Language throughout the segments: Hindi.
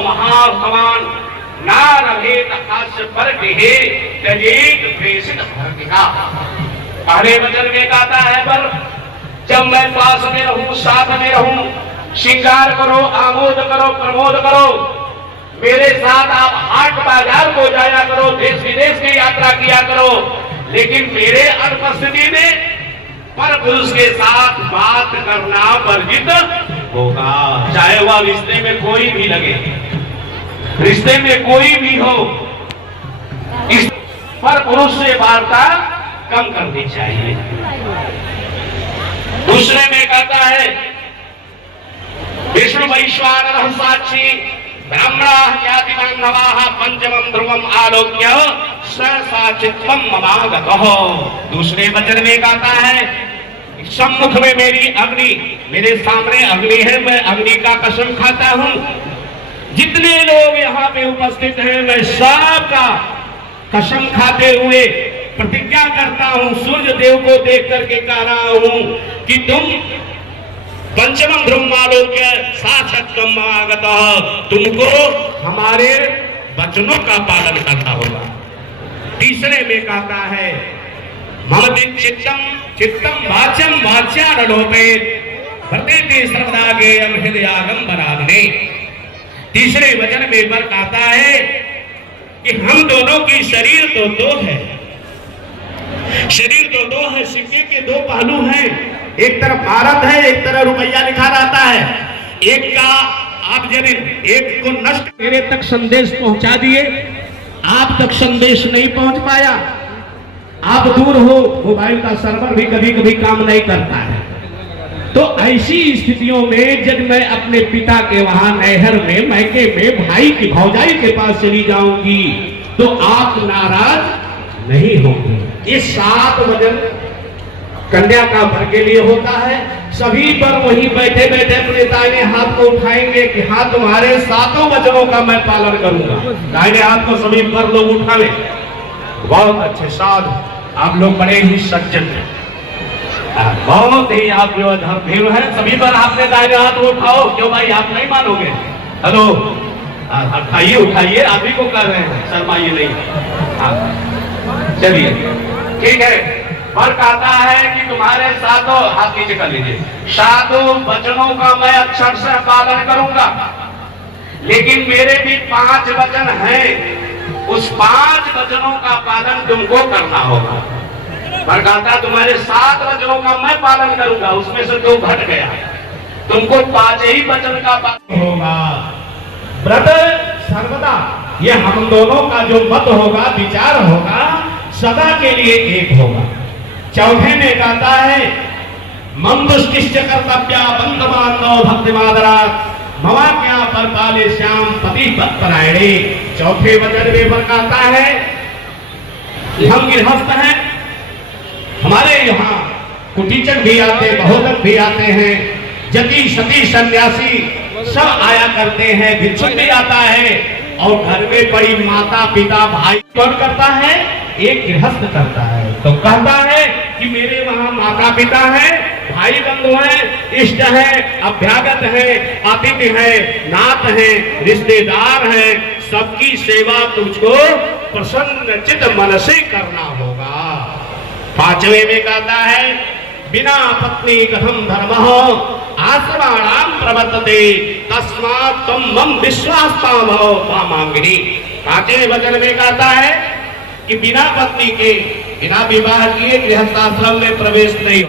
महाभवान ना रभेत हास्य पर गिहे त्यजेत प्रेषित भर्तिका। पहले वचन में कहता है पर जब मैं पास में रहूं, साथ में रहूं, श्रृंगार करो, आमोद करो, प्रमोद करो, मेरे साथ आप हाट बाजार को जाया करो, देश विदेश की यात्रा किया करो, लेकिन मेरे अनुपस्थिति में पर पुरुष के साथ बात करना वर्जित होगा। चाहे वह रिश्ते में कोई भी लगे, रिश्ते में कोई भी हो, इस पर पुरुष से वार्ता कम करनी चाहिए। दूसरे में कहता है विष्णु वैश्वानरः साक्षी ब्राह्मणा ज्ञाति बांधवाः पंचमं ध्रुवम आलोक्य साचित्वम ममागतः। दूसरे वचन में कहता है सम्मुख में मेरी अग्नि, मेरे सामने अग्नि है, मैं अग्नि का कसम खाता हूं। जितने लोग यहाँ पे उपस्थित हैं मैं सबका कसम खाते हुए प्रतिज्ञा करता हूं, सूर्य देव को देख करके कह रहा हूं कि तुम पंचमं ध्रुवम आलोक्य साक्षात्म ममागतः, तुमको हमारे वचनों का पालन करना होगा। तीसरे में कहता है मम चित्तम चित्तम वाच्यम वाच्यानलोपेत वर्तेते सर्वदा गेयम हृदयागम बनाग्ने। तीसरे वचन में पर कहता है कि हम दोनों की शरीर तो दो है, शरीर तो दो है, सिक्के के दो पहलू हैं, एक तरफ भारत है, एक तरफ रुपया लिखा रहता है। एक का आप जब एक को नष्ट मेरे तक संदेश पहुंचा दिए, आप तक संदेश नहीं पहुंच पाया, आप दूर हो, मोबाइल का सर्वर भी कभी कभी काम नहीं करता है। तो ऐसी स्थितियों में जब मैं अपने पिता के वहां नहर में, मैके में, भाई की भौजाई के पास चली जाऊंगी तो आप नाराज नहीं होंगे। ये 7 वचन कन्या का वर के लिए होता है। सभी पर वही बैठे बैठे अपने दाहिने हाथ को उठाएंगे कि हाँ तुम्हारे 7 वचनों का मैं पालन करूंगा। दाहिने हाथ को सभी पर लोग उठा ले। बहुत अच्छे साधु, आप लोग बड़े ही सज्जन हैं, बहुत ही आप जो धर्मभीरू हैं। सभी पर आपने दाहिने हाथ उठाओ। क्यों भाई आप नहीं मानोगे? हेलो, उठाइए उठाइए, आप ही को कर रहे हैं, शर्माइए नहीं। चलिए ठीक है। पर कहता है कि तुम्हारे 7 हाथ नीचे कर लीजिए, 7 वचनों का मैं अक्षर से पालन करूंगा, लेकिन मेरे भी 5 वचन हैं, उस 5 वचनों का पालन तुमको करना होगा। पर कहता तुम्हारे 7 वचनों का मैं पालन करूंगा, उसमें से 2 घट गया, तुमको 5 ही वचन का पालन होगा। व्रत सर्वदा, ये हम दोनों का जो मत होगा, विचार होगा, सदा के लिए एक होगा। चौथे में कहता है मम दुष्टिश्च कर्तव्या बंधुबान्धव भक्तिमादरात् ममा क्या पर काले श्याम पति परायणे। चौथे वचन में पर कहता है हम गृहस्थ हैं, हमारे यहाँ कुटीचक भी आते, बहुतक भी आते हैं, जति सती सन्यासी सब आया करते हैं, भिक्षुक भी आता है, और घर में बड़ी माता पिता भाई कौन करता है? एक गृहस्थ करता है। तो कहता है कि मेरे वहां माता पिता हैं, भाई बंधु हैं, इष्ट हैं, अभ्यागत हैं, अतिथि हैं, नाथ हैं, रिश्तेदार हैं, सबकी सेवा तुझको प्रसन्न चित्त मन से करना होगा। 5वें में कहता है बिना पत्नी कथम धर्मः आश्रमाणाम प्रवर्तते तस्मात् त्वं मम विश्वास्ता भव मामांगिनी। 5वें वचन में कहता है कि बिना पत्नी के, बिना विवाह किए गृहस्थाश्रम में प्रवेश नहीं।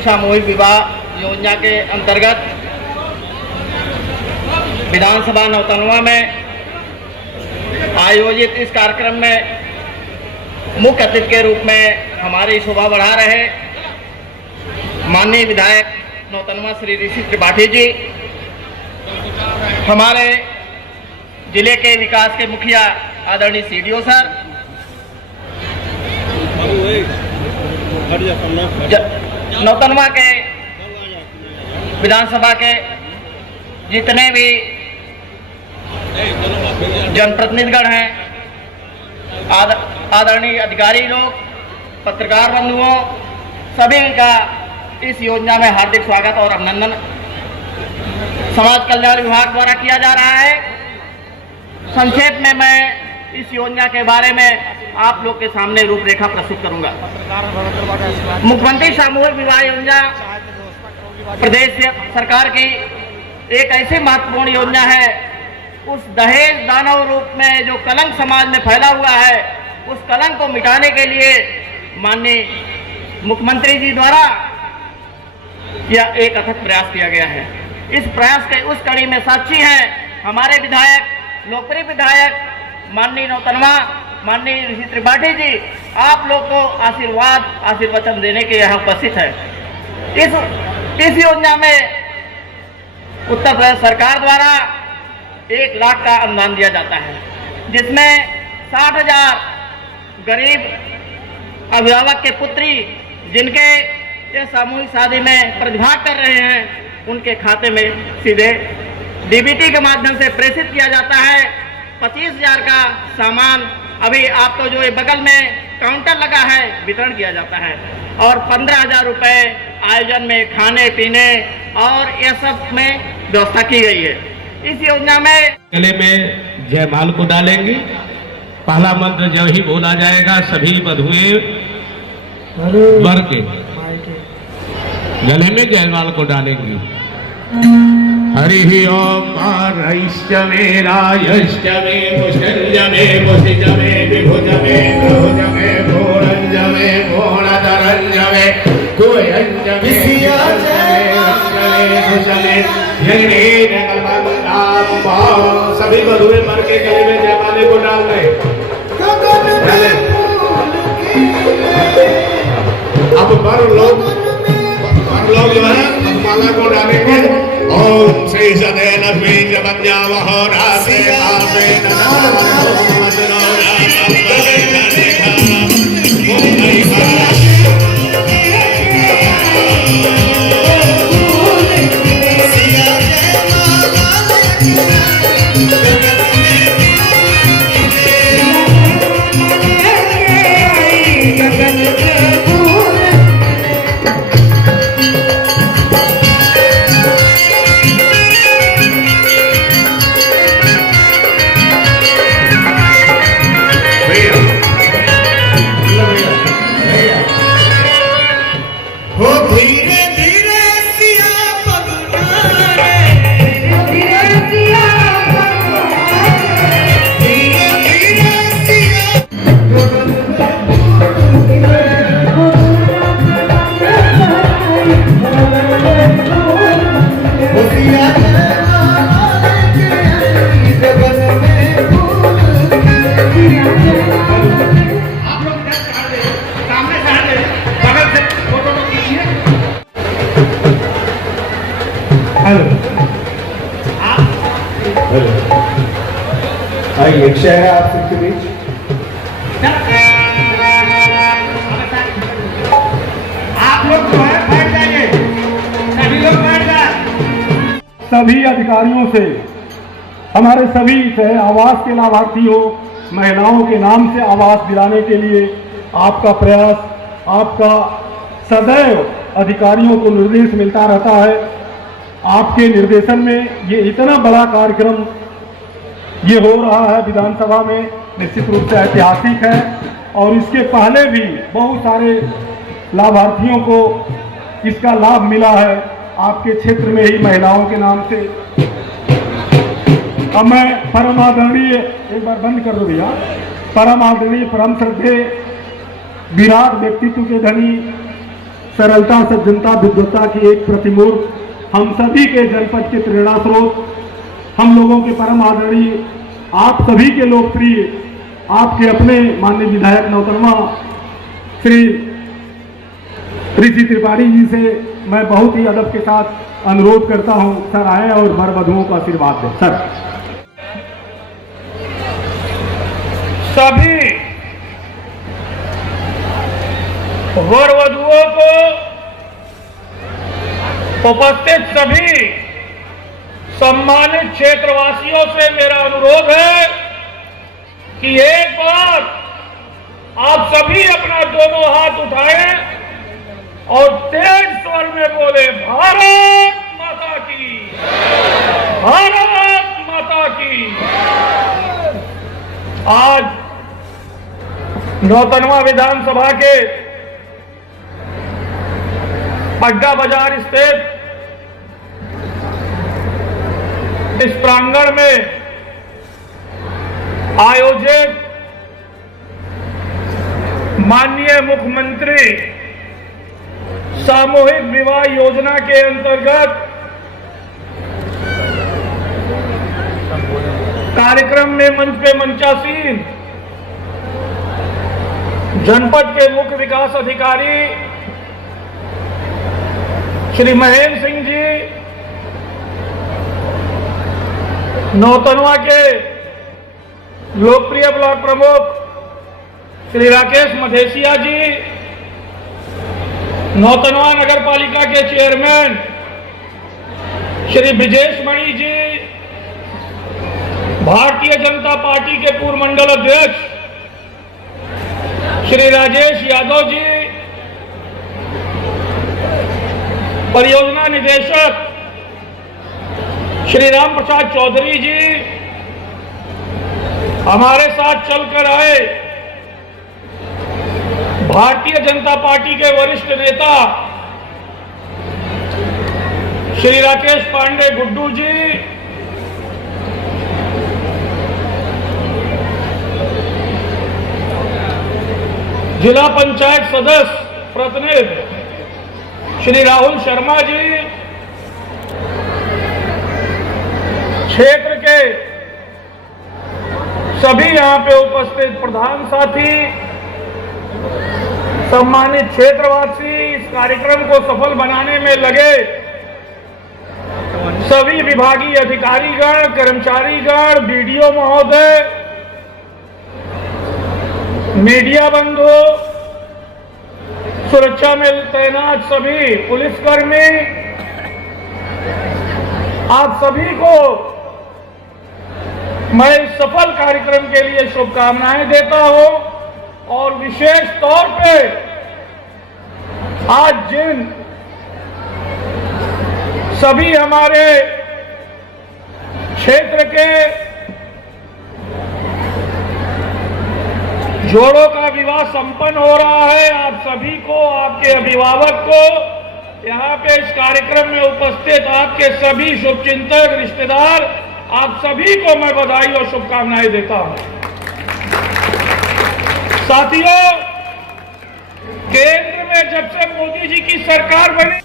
सामूहिक विवाह योजना के अंतर्गत विधानसभा नौतनवा में आयोजित इस कार्यक्रम में मुख्य अतिथि के रूप में हमारी शोभा बढ़ा रहे माननीय विधायक नौतनवा श्री ऋषि त्रिपाठी जी, हमारे जिले के विकास के मुखिया आदरणीय सीडीओ सर, नौतनवा के विधानसभा के जितने भी जनप्रतिनिधिगण हैं, आदरणीय अधिकारी लोग, पत्रकार बंधुओं, सभी का इस योजना में हार्दिक स्वागत और अभिनंदन समाज कल्याण विभाग द्वारा किया जा रहा है। संक्षेप में मैं इस योजना के बारे में आप लोग के सामने रूपरेखा प्रस्तुत करूंगा। मुख्यमंत्री सामूहिक विवाह योजना प्रदेश सरकार की एक ऐसी महत्वपूर्ण योजना है, उस दहेज दानव रूप में जो कलंक समाज में फैला हुआ है, उस कलंक को मिटाने के लिए माननीय मुख्यमंत्री जी द्वारा यह एक अथक प्रयास किया गया है। इस प्रयास के उस कड़ी में साक्षी हैं हमारे विधायक, लोकप्रिय विधायक माननीय नौतनवा, माननीय ऋषि त्रिपाठी जी। आप लोग को आशीर्वचन देने के यहाँ उपस्थित है। इस योजना में उत्तर प्रदेश सरकार द्वारा 1 लाख का अनुदान दिया जाता है, जिसमें 60,000 गरीब अभिभावक के पुत्री जिनके ये सामूहिक शादी में प्रतिभाग कर रहे हैं, उनके खाते में सीधे डीबीटी के माध्यम से प्रेषित किया जाता है। 25,000 का सामान अभी आपको जो ये बगल में काउंटर लगा है वितरण किया जाता है, और 15,000 रुपये आयोजन में खाने पीने और ये सब में व्यवस्था की गई है। इस योजना में गले में जयमाल को डालेंगे। पहला मंत्र जब ही बोला जाएगा, सभी वधुएं वर के गले में जयमाल को डालेंगे। हरि ओम रायश्चमे रायश्चमे मुषंजमे मुषिजमे विभुजमे बहुजमे भोरंजमे भोरधरंजमे कुयंजमे सभी वधुएं मर के गले में जयमाले को डाल रहे। अब वर लोग जो है माला को डालेंगे। ओम श्री सदे लक्ष्मी जपन्यावह रासे पासे एक शहर है आप सबके बीच। आप लोग जो है बैठ जाइए, सभी लोग बैठ जाए। सभी अधिकारियों से हमारे सभी चाहे आवास के लाभार्थी हो, महिलाओं के नाम से आवास दिलाने के लिए आपका प्रयास, आपका सदैव अधिकारियों को निर्देश मिलता रहता है। आपके निर्देशन में ये इतना बड़ा कार्यक्रम ये हो रहा है विधानसभा में, निश्चित रूप से ऐतिहासिक है। और इसके पहले भी बहुत सारे लाभार्थियों को इसका लाभ मिला है आपके क्षेत्र में ही महिलाओं के नाम से। अब मैं परम आदरणीय, एक बार बंद कर दो भैया, परम आदरणीय, परम श्रद्धेय, विराट व्यक्तित्व के धनी, सरलता सज्जनता विद्वत्ता की एक प्रतिमूर्ति, हम सभी के जनपद के प्रेरणा स्रोत, हम लोगों के परम आदरणीय, आप सभी के लोकप्रिय आपके अपने माननीय विधायक नौतनवा श्री ऋषि त्रिपाठी जी से मैं बहुत ही अदब के साथ अनुरोध करता हूं, सर आए और वर वधुओं को आशीर्वाद दें। सर सभी वर वधुओं को, उपस्थित सभी सम्मानित क्षेत्रवासियों से मेरा अनुरोध है कि एक बार आप सभी अपना दोनों हाथ उठाएं और तेज स्वर में बोले, भारत माता की, भारत माता की। आज नौतनवा विधानसभा के अड्डा बाजार स्थित इस प्रांगण में आयोजित माननीय मुख्यमंत्री सामूहिक विवाह योजना के अंतर्गत कार्यक्रम में मंच पे मंचासीन जनपद के मुख्य विकास अधिकारी श्री महेंद्र सिंह जी, नौतनवा के लोकप्रिय ब्लॉक प्रमुख श्री राकेश मधेसिया जी, नौतनवा नगर पालिका के चेयरमैन श्री विजेश मणि जी, भारतीय जनता पार्टी के पूर्व मंडल अध्यक्ष श्री राजेश यादव जी, परियोजना निदेशक श्री राम प्रसाद चौधरी जी, हमारे साथ चलकर आए भारतीय जनता पार्टी के वरिष्ठ नेता श्री राकेश पांडे गुड्डू जी, जिला पंचायत सदस्य प्रतिनिधि श्री राहुल शर्मा जी, क्षेत्र के सभी यहां पे उपस्थित प्रधान साथी, सम्मानित क्षेत्रवासी, इस कार्यक्रम को सफल बनाने में लगे सभी विभागीय अधिकारीगण, कर्मचारीगण, बीडीओ महोदय, मीडिया बंधु, सुरक्षा में तैनात सभी पुलिसकर्मी, आप सभी को मैं इस सफल कार्यक्रम के लिए शुभकामनाएं देता हूं। और विशेष तौर पे आज जिन सभी हमारे क्षेत्र के जोड़ों का विवाह संपन्न हो रहा है, आप सभी को, आपके अभिभावक को, यहाँ पे इस कार्यक्रम में उपस्थित आपके सभी शुभचिंतक, रिश्तेदार, आप सभी को मैं बधाई और शुभकामनाएं देता हूं। साथियों, केंद्र में जब से मोदी जी की सरकार बनी,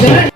जय